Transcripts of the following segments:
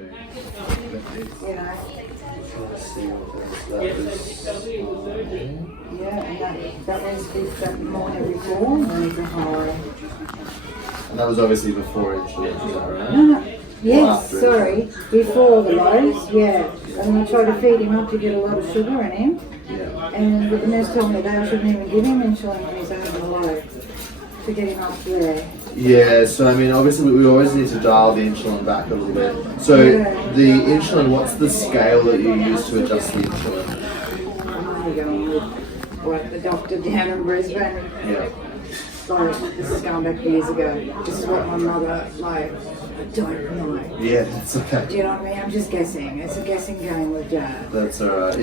You know. Let's see what that was. Yeah, and that was that morning before, and the high. And that was obviously before insulin, is that right? No. Yes, After sorry, before the lows, yeah. And I tried to feed him up to get a lot of sugar in him. Yeah. And the nurse told me that I shouldn't even give him insulin when he's over the low to get him up there. Yeah, so I mean, obviously we always need to dial the insulin back a little bit. So the insulin, what's the scale that you use to adjust the insulin? I'm going with what the doctor down in Brisbane. Yeah. Like, this is going back years ago. This is what my mother, like, I don't know. Yeah, that's okay. Do you know what I mean? I'm just guessing. It's a guessing game with Dad. That's alright.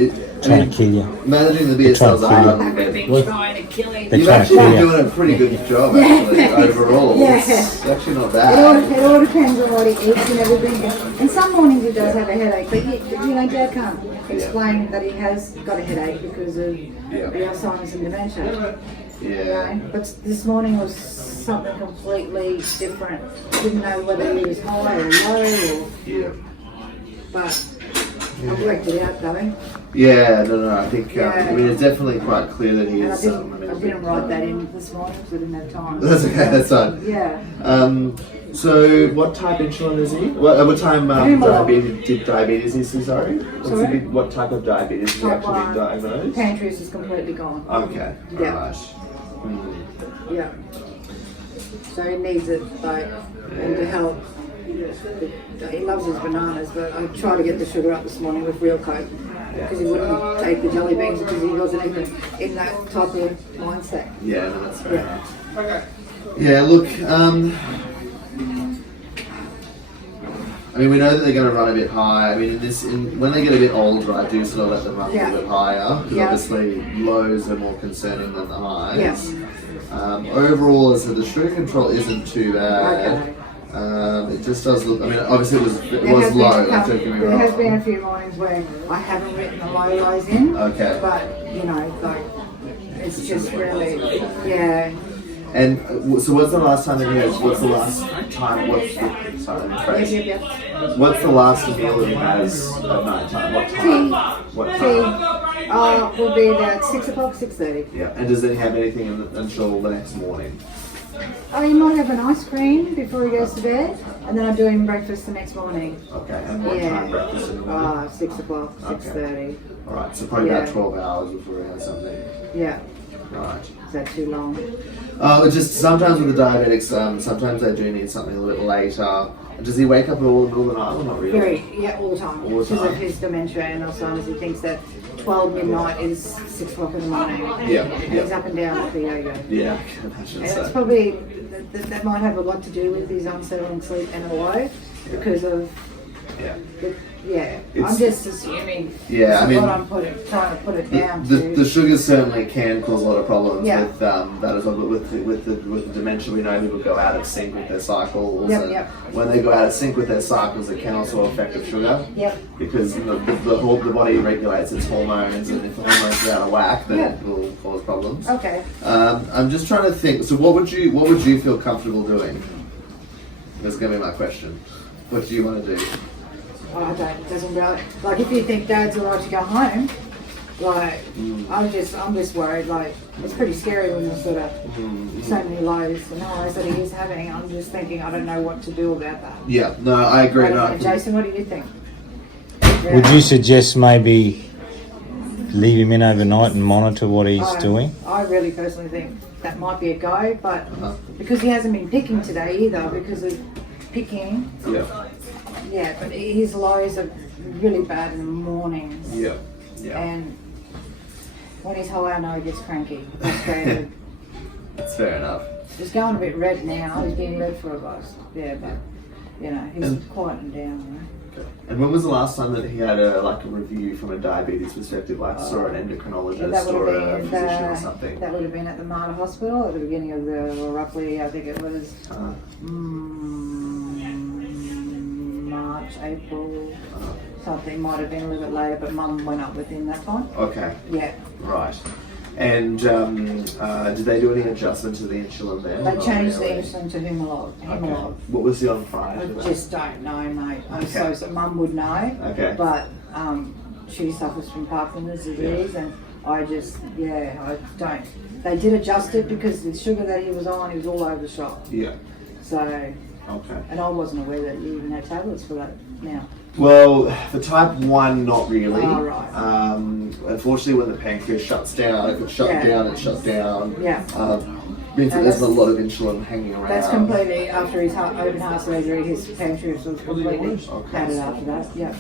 Trying to kill you. Managing the BSLs are hard. I've been trying to kill him. You've actually been doing a pretty good job, actually, overall. Yeah. It's actually not bad. It all depends on what he eats and everything. And some mornings he does have a headache, but you know, Dad can't explain that he has got a headache because of the Alzheimer's and dementia. Yeah. You know? But this morning was something completely different. Didn't know whether he was high or low or. But I worked it out though. Yeah, no, I think, I mean, it's definitely quite clear that he is. I didn't write that in this morning because I didn't have time. That's okay, that's fine. Yeah. So, what type insulin is he? What time diabetes is he, sorry? What type of diabetes is he Type actually 1. diagnosed? Pancreas is completely gone. Okay, Yeah. alright. Yeah. So he needs it, like, and to help. He loves his bananas, but I tried to get the sugar up this morning with real Coke because he wouldn't take the jelly beans because he wasn't even in that type of mindset. Yeah, no, that's fair enough. Yeah, look, I mean, we know that they're going to run a bit high. I mean, when they get a bit older, I do sort of let them run a little bit higher because obviously lows are more concerning than the highs. Yes. Overall, as I said, the sugar control isn't too bad. Okay. It just does look. I mean, obviously it was low. There has been a few mornings where I haven't written the low lows in. Okay. But you know, like it's just really, yeah. And so, what's the last time that he has? What's the last time? What's the last meal that he has at night time? What time? What time? Will be about 6 o'clock, 6:30. Yeah. And does he have anything until the next morning? Oh, you might have an ice cream before he goes to bed, and then I'm doing breakfast the next morning. Okay. And what time breakfast in the morning? 6 o'clock, 6:30. All right. So probably about 12 hours before he has something. Yeah. Right. Is that too long? Just sometimes with the diabetics, sometimes they do need something a little later. Does he wake up all in the middle of the night or not really? All the time. All the Because time. of his dementia and Alzheimer's, he thinks that 12 midnight is 6 o'clock in the morning. Yeah. And he's up and down with the yo-yo. Yeah, I can imagine And so. it's probably, that might have a lot to do with his unsettling sleep and a low because of, I'm just assuming I mean, what I'm trying to put it down to. The sugars certainly can cause a lot of problems Yeah. with that as well, but with the dementia, we know people go out of sync with their cycles. Yep, and yep. when they go out of sync with their cycles, it can also affect the sugar. Yep. Because the body regulates its hormones, and if the hormones are out of whack, then it will cause problems. Okay. I'm just trying to think. So, what would you feel comfortable doing? That's going to be my question. What do you want to do? Oh, I don't. It doesn't really. Like, if you think Dad's alright to go home, like, I'm just worried. Like, it's pretty scary when there's sort of so many lows and highs that he is having. I'm just thinking, I don't know what to do about that. Yeah. No, I agree. Jason, what do you think? Would you suggest maybe leave him in overnight and monitor what he's doing? I really personally think that might be a go, but because he hasn't been picking today either, because of picking. Yeah. Yeah, but his lows are really bad in the mornings. Yeah. Yeah. And when he's high, I know he gets cranky. That's fair. That's fair enough. He's going a bit red now. He's been red for a while. Yeah, but you know, he's quieting down. You know? And when was the last time that he had a review from a diabetes perspective, like saw an endocrinologist or a physician or something? That would have been at the Mater Hospital at the beginning of roughly, I think it was March, April, something. Might have been a little bit later, but Mum went up with him that time. Okay. Yeah. Right. And did they do any adjustment to the insulin then? They changed the insulin to Humalog. Okay. What was he on prior I to that? just don't know, mate. I'm Okay. so Mum would know. Okay. But she suffers from Parkinson's disease, and I don't. They did adjust it because the sugar that he was on, he was all over the shop. Yeah. So, Okay. and I wasn't aware that you even had tablets for that now. Well, for type 1, not really. Oh, right. Unfortunately, when the pancreas shuts down, if it shuts down, it shuts down. Yeah. Means that And there's a lot of insulin hanging around. That's completely, after his open heart surgery, his pancreas was completely Okay. padded after that. Yeah.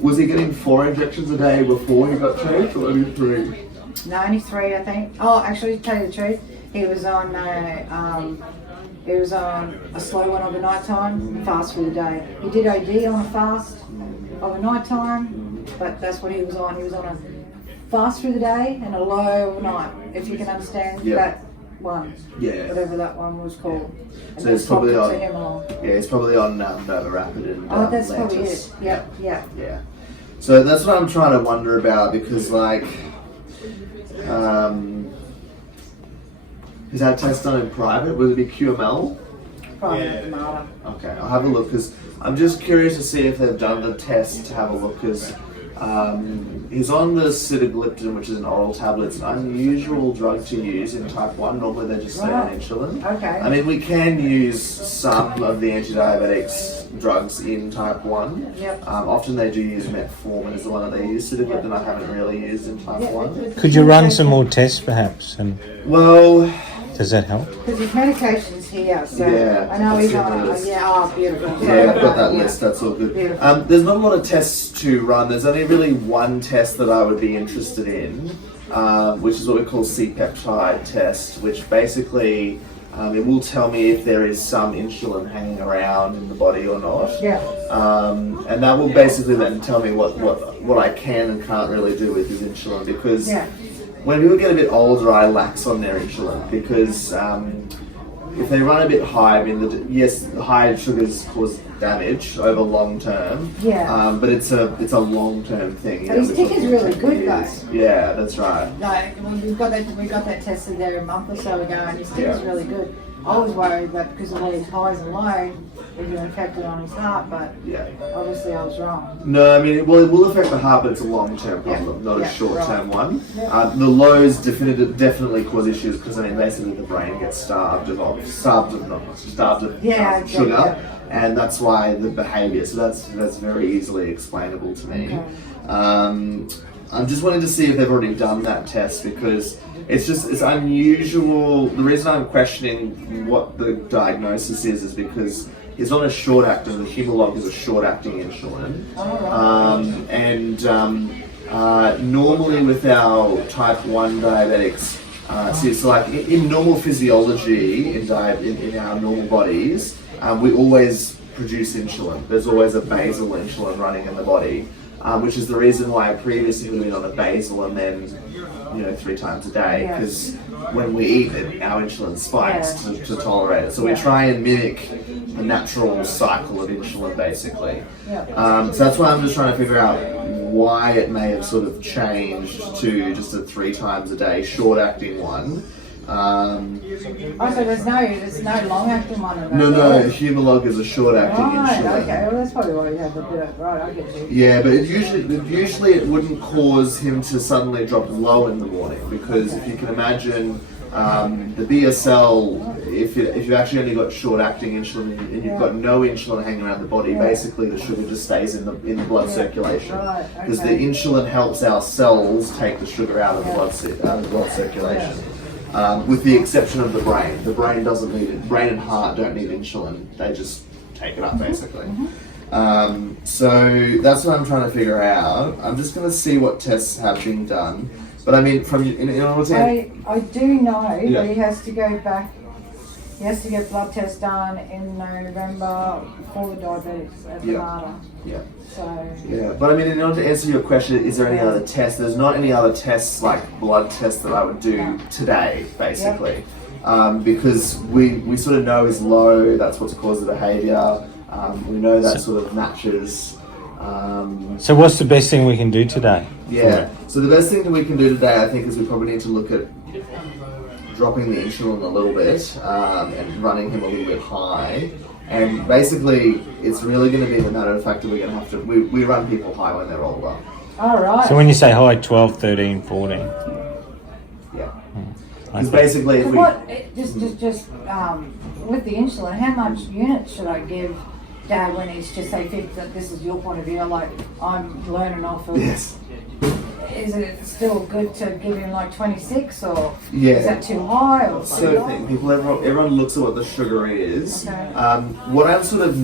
Was he getting 4 injections a day before he got changed, or only 3? 93, I think. Oh, actually, to tell you the truth, he was on a slow one over night time, fast through the day. He did OD on a fast over night time, but that's what he was on. He was on a fast through the day and a low overnight, if you can understand that one. Yeah. Whatever that one was called. And So it's probably swapped on. it to him along. Yeah, it's probably on Nova Rapid and Oh, that's probably Lantus. it. Yep, yeah. Yeah. So that's what I'm trying to wonder about, because like, is that test done in private? Would it be QML? Probably at the Marta. Okay, I'll have a look, because I'm just curious to see if they've done the test to have a look, because he's on the sitagliptin, which is an oral tablet. It's an unusual drug to use in type 1. Normally they just stay on insulin. Okay. I mean, we can use some of the anti-diabetics drugs in type 1. Yep. Often they do use metformin as the one that they use. Sitagliptin I haven't really used in type 1. Could you run some more tests, perhaps? And Well, does that help? Because his medication's here, so Yeah, I know that's he's in on the it. list. Beautiful. yeah, I've got that list. That's all good. Beautiful. There's not a lot of tests to run. There's only really one test that I would be interested in, which is what we call C-peptide test, which basically it will tell me if there is some insulin hanging around in the body or not. Yeah. And that will basically then tell me what I can and can't really do with his insulin, because when people get a bit older, I lax on their insulin, because if they run a bit high, I mean, yes, the high sugars cause damage over long term. Yeah. But it's a long term thing. But his we're tick talking is really 10 good, years. though. Yeah, that's right. Like we got that tested there a month or so ago, and his tick is really good. I was worried that because of all his highs and lows, it would affect it on his heart, but obviously I was wrong. No, I mean, it will affect the heart, but it's a long-term problem, not a short-term one. The lows definitely cause issues, because I mean, basically the brain gets starved of sugar, and that's why the behaviour. So that's very easily explainable to me. I'm just wanting to see if they've already done that test, because it's unusual. The reason I'm questioning what the diagnosis is because he's on a short-acting. The Humalog is a short-acting insulin, normally with our type 1 diabetics, so like in normal physiology in our normal bodies, we always produce insulin. There's always a basal insulin running in the body. Which is the reason why I previously would have been on a basal and then, 3 times a day, because when we eat it, our insulin spikes to tolerate it. So we try and mimic the natural cycle of insulin, basically. So that's why I'm just trying to figure out why it may have sort of changed to just a 3 times a day short-acting one. So there's no long-acting one of that? No, Humalog is a short-acting insulin. Okay, well that's probably why you have a bit of, I get you. Yeah, but usually it wouldn't cause him to suddenly drop low in the morning, because if you can imagine the BSL, if you actually only got short-acting insulin and you've got no insulin hanging around the body, basically the sugar just stays in the blood circulation, because the insulin helps our cells take the sugar out of the blood circulation. With the exception of the brain. The brain doesn't need it. Brain and heart don't need insulin. They just take it up, basically. So that's what I'm trying to figure out. I'm just going to see what tests have been done. But I mean, in order to... I do know that he has to go back. He has to get blood tests done in November for the diabetics at the Marta. But I mean, in order to answer your question, is there any other tests? There's not any other tests, like blood tests, that I would do today, basically. Because we sort of know is low, that's what's caused the behaviour. We know that sort of matches So what's the best thing we can do today? Yeah. So the best thing that we can do today, I think, is we probably need to look at dropping the insulin a little bit and running him a little bit high. And basically, it's really going to be the matter of fact that we're going to have to. We run people high when they're older. All right. So when you say high, 12, 13, 14. Yeah. Because basically, if we just with the insulin, how much units should I give Dad when he's just say 50? This is your point of view. Like I'm learning off of. yes. Is it still good to give him like 26 or Yeah. is that too high? Or So everyone looks at what the sugar is. Okay. What I'm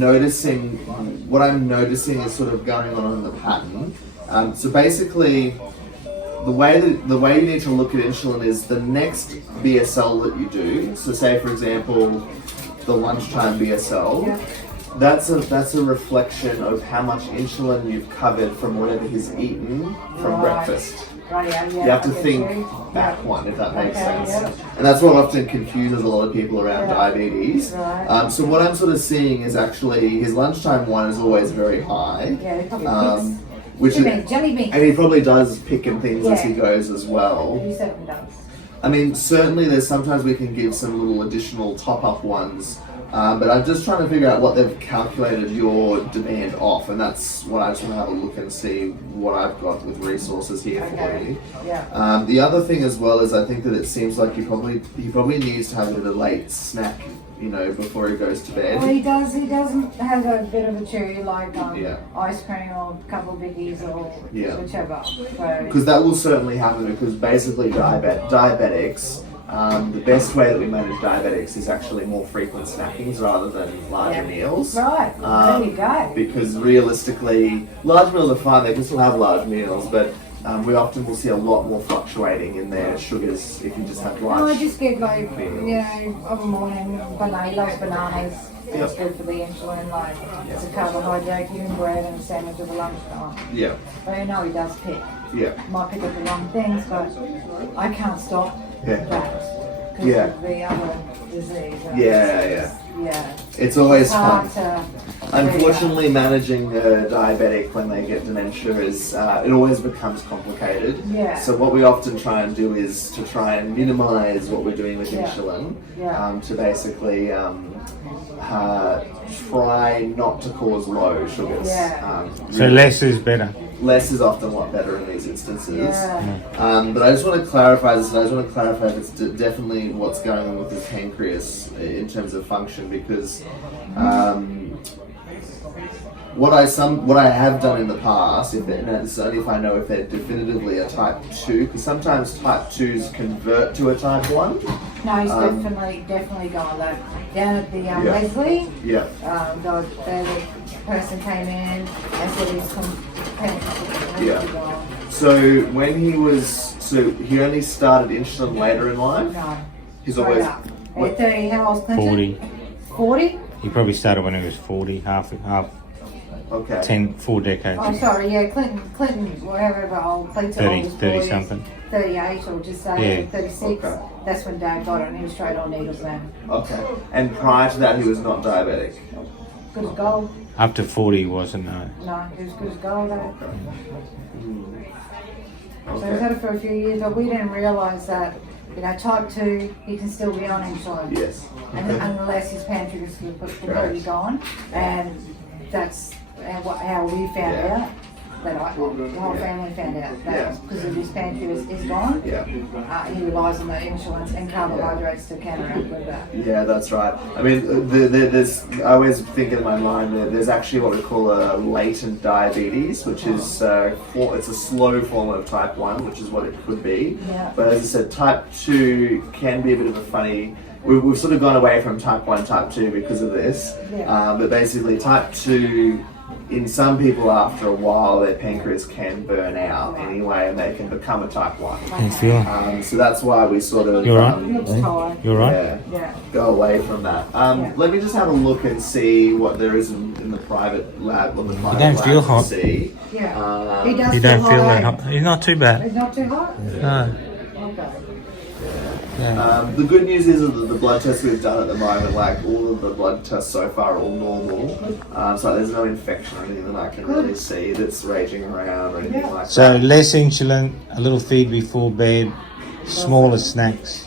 noticing is sort of going on in the pattern. So basically, the way you need to look at insulin is the next BSL that you do. So say for example, the lunchtime BSL. Yeah. That's a reflection of how much insulin you've covered from whatever he's eaten from Right. breakfast. Right, yeah, You have to I get think you. back one, if that makes Okay, sense. yeah. And that's what often confuses a lot of people around Yeah. diabetes. Right. So what I'm sort of seeing is actually his lunchtime one is always very high. Yeah, he probably picks. Which Jelly is, bean, jelly bean. and he probably does pick and things as he Yeah. goes as well. He certainly does. I mean, certainly there's sometimes we can give some little additional top-up ones, but I'm just trying to figure out what they've calculated your demand off, and that's what I just want to have a look and see what I've got with resources here for Okay. you. Yeah. The other thing as well is I think that it seems like he probably needs to have a bit of a late snack, before he goes to bed. Well, he does. He doesn't have a bit of a chewy like Yeah. ice cream or a couple of biggies or Yeah. whichever. Because that will certainly happen because basically diabetics, the best way that we manage diabetics is actually more frequent snackings rather than larger meals. Right. There you go. Because realistically, large meals are fine, they can still have large meals, but we often will see a lot more fluctuating in their sugars if you just have I large. just get like, meals. of a morning, bananas. It's good for the insulin, like it's a carbohydrate, even bread and a sandwich at lunchtime. Yeah, But I know he does pick. yeah, Might pick up the wrong things, but I can't stop Yeah. that because Yeah. of the other disease. yeah. Yeah. It's always It's fun. hard to. Unfortunately, managing a diabetic when they get dementia is it always becomes complicated. Yeah. So what we often try and do is to try and minimise what we're doing with Yeah. insulin Yeah. to basically try not to cause low sugars. Yeah. So less is better. Less is often a lot better in these instances. Yeah. But I just want to clarify this, and I just want to clarify if it's definitely what's going on with his pancreas in terms of function, because what I have done in the past, and it's only if I know if they're definitively a type 2, because sometimes type 2s convert to a type 1. No, he's definitely gone. Like down at the Leslie, Yeah. the person came in and said he's Yeah. gone. So when he only started insulin later in life? No. He's Straight always... up. At 30, how old's Clinton? 40. 40? He probably started when he was 40, half Okay. 4 decades. Oh, sorry, yeah, Clinton, whatever old, Clinton 30, was 30 40, something. 38 or just say Yeah. 36. Okay. That's when Dad got it and he was straight on needles then. Okay. And prior to that, he was not diabetic? Good as gold. Up to 40 wasn't, no. No, he was good as gold though. So he's Okay. had it for a few years, but we didn't realise that, type 2, he can still be on insulin. Yes. Unless his pancreas is completely gone. And that's how we found Yeah. out. That the whole family found out that because of his pancreas is gone. Yeah. He relies on the insulin and carbohydrates to counteract with that. Yeah, that's right. I mean, there's. I always think in my mind that there's actually what we call a latent diabetes, which is it's a slow form of type 1, which is what it could be. Yeah. But as I said, type 2 can be a bit of a funny. We've sort of gone away from type 1, type 2 because of this. Yeah. But basically, type 2. In some people, after a while, their pancreas can burn out anyway, and they can become a type 1. Thanks, you. So that's why we sort of You're right. He looks tired. You're right. Yeah. go away from that. Let me just have a look and see what there is in the private lab. On the private don't lab feel to hot. See. Yeah. He does You feel don't feel hot, that hot. He's not too bad. It's not too hot? No. Okay. Yeah. The good news is that the blood tests we've done at the moment, like all of the blood tests so far are all normal. So there's no infection or anything that I can really see that's raging around or anything like So that. less insulin, a little feed before bed, smaller snacks.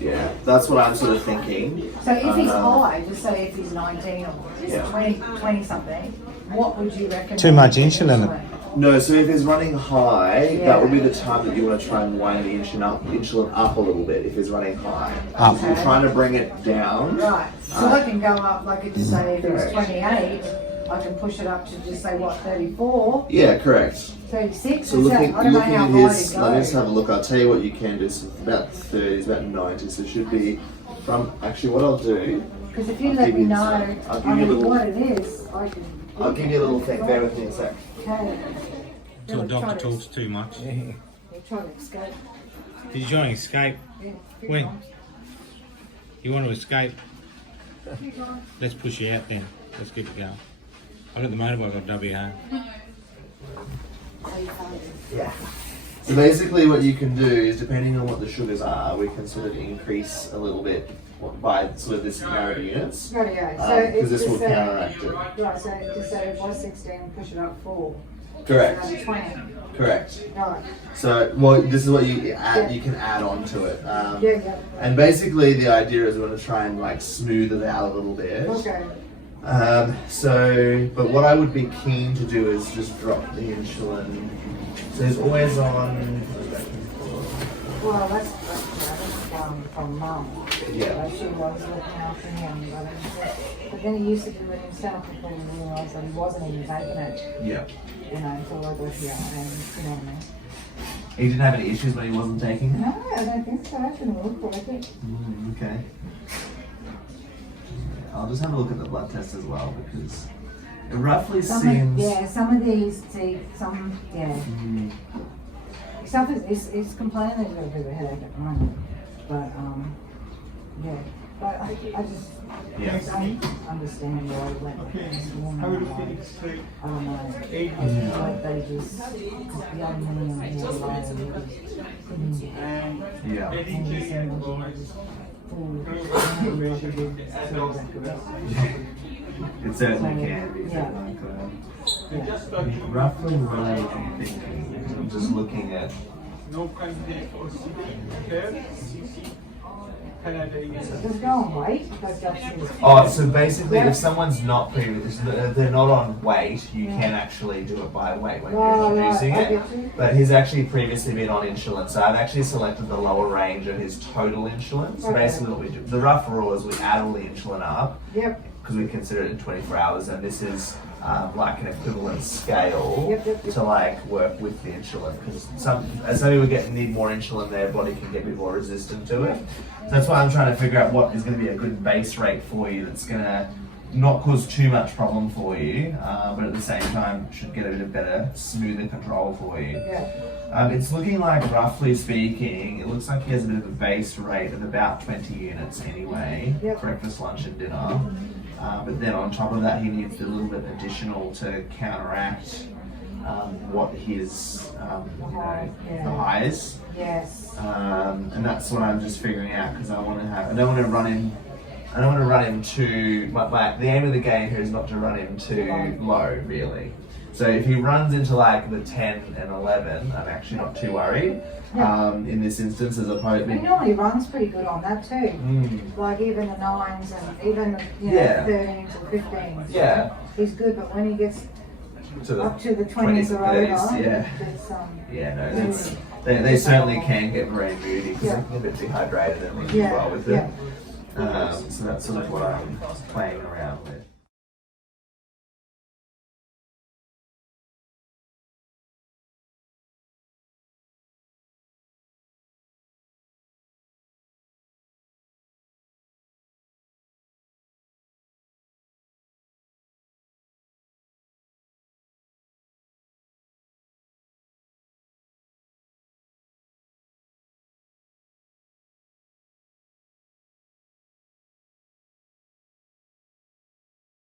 Yeah, that's what I'm sort of thinking. So if he's high, just say if he's 19 or Yeah. 20 something, what would you recommend? Too much insulin. No, so if it's running high, Yeah. that would be the time that you want to try and wind the insulin up a little bit if it's running high. Up. So you're trying to bring it down. Right. So I can go up, like it just say if it's Correct. 28, I can push it up to just say what, 34, Yeah, correct. 36? So looking, I don't know looking how at high his, to let me go. just have a look. I'll tell you what you can do. It's about 30, it's about 90, so it should be from, actually what I'll do, Because if you I'll let give me you- know, I'll give I you a mean, little- what it is, I can... I'll give you a little thing, bear with me a sec. Okay. Till Try doctor to- talks too much. You're trying to escape. Did you try and escape? Yeah, When? You want to escape? Let's push you out then. Let's keep it going. I got the motorbike on WH. Yeah. So basically what you can do is, depending on what the sugars are, we can sort of increase a little bit by sort of this amount of units. Right, yeah. So Because it's this will just say, counteract it. right, so just say it was 16, push it up 4. Correct. Another 20. Correct. Right. So, well, this is what you add. You can add on to it. Yeah. And basically, the idea is we want to try and like smooth it out a little bit. Okay. But what I would be keen to do is just drop the insulin. So he's always on. Well, that's from Mum. Yeah. She was looking after him, but then he used to do it himself before we realised that he wasn't even taking it, Yeah. you know, until I got here, and you know what I mean. He didn't have any issues when he wasn't taking it. No, I don't think so. I shouldn't look for it. Okay. I'll just have a look at the blood test as well because it roughly seems. Some of these, some, Mm, Stuff is complaining that he's got a bit of a headache at the moment, but yeah. But I just don't understand why he went this woman. I don't know. Like they just young men and all that, Yeah. and he said, It certainly can be. Yeah. Roughly what I'm thinking. I'm just looking at. No candidate for CPR. Just go on weight, because that's his. Oh, so basically, if someone's not previous, they're not on weight, you can actually do it by weight when you're introducing I it. get you. But he's actually previously been on insulin, so I've actually selected the lower range of his total insulin. So Okay. basically, what we do, the rough rule is we add all the insulin up Yep. because we consider it in 24 hours, and this is like an equivalent scale Yep. to like work with the insulin. Because some people need more insulin, their body can get a bit more resistant to it. So that's why I'm trying to figure out what is going to be a good base rate for you that's going to not cause too much problem for you, but at the same time should get a bit of better, smoother control for you. Yeah. It's looking like, roughly speaking, it looks like he has a bit of a base rate of about 20 units anyway, Yep. breakfast, lunch and dinner. But then on top of that, he needs a little bit additional to counteract what his, the highs. Yes. And that's what I'm just figuring out because I don't want to run him too. But the aim of the game here is not to run him too low, really. So if he runs into like the 10 and 11, I'm actually not too worried. In this instance, as opposed He to. normally runs pretty good on that too. Mm, Like even the 9s and even Yeah. 13s or 15s. yeah. He's good, but when he gets To the up to the 20s or 30s, over, yeah. it's Yeah, no, that's, they certainly can get very moody because Yeah. they can get a bit dehydrated and run Yeah, well with yeah. it. So that's sort of what I'm playing around with.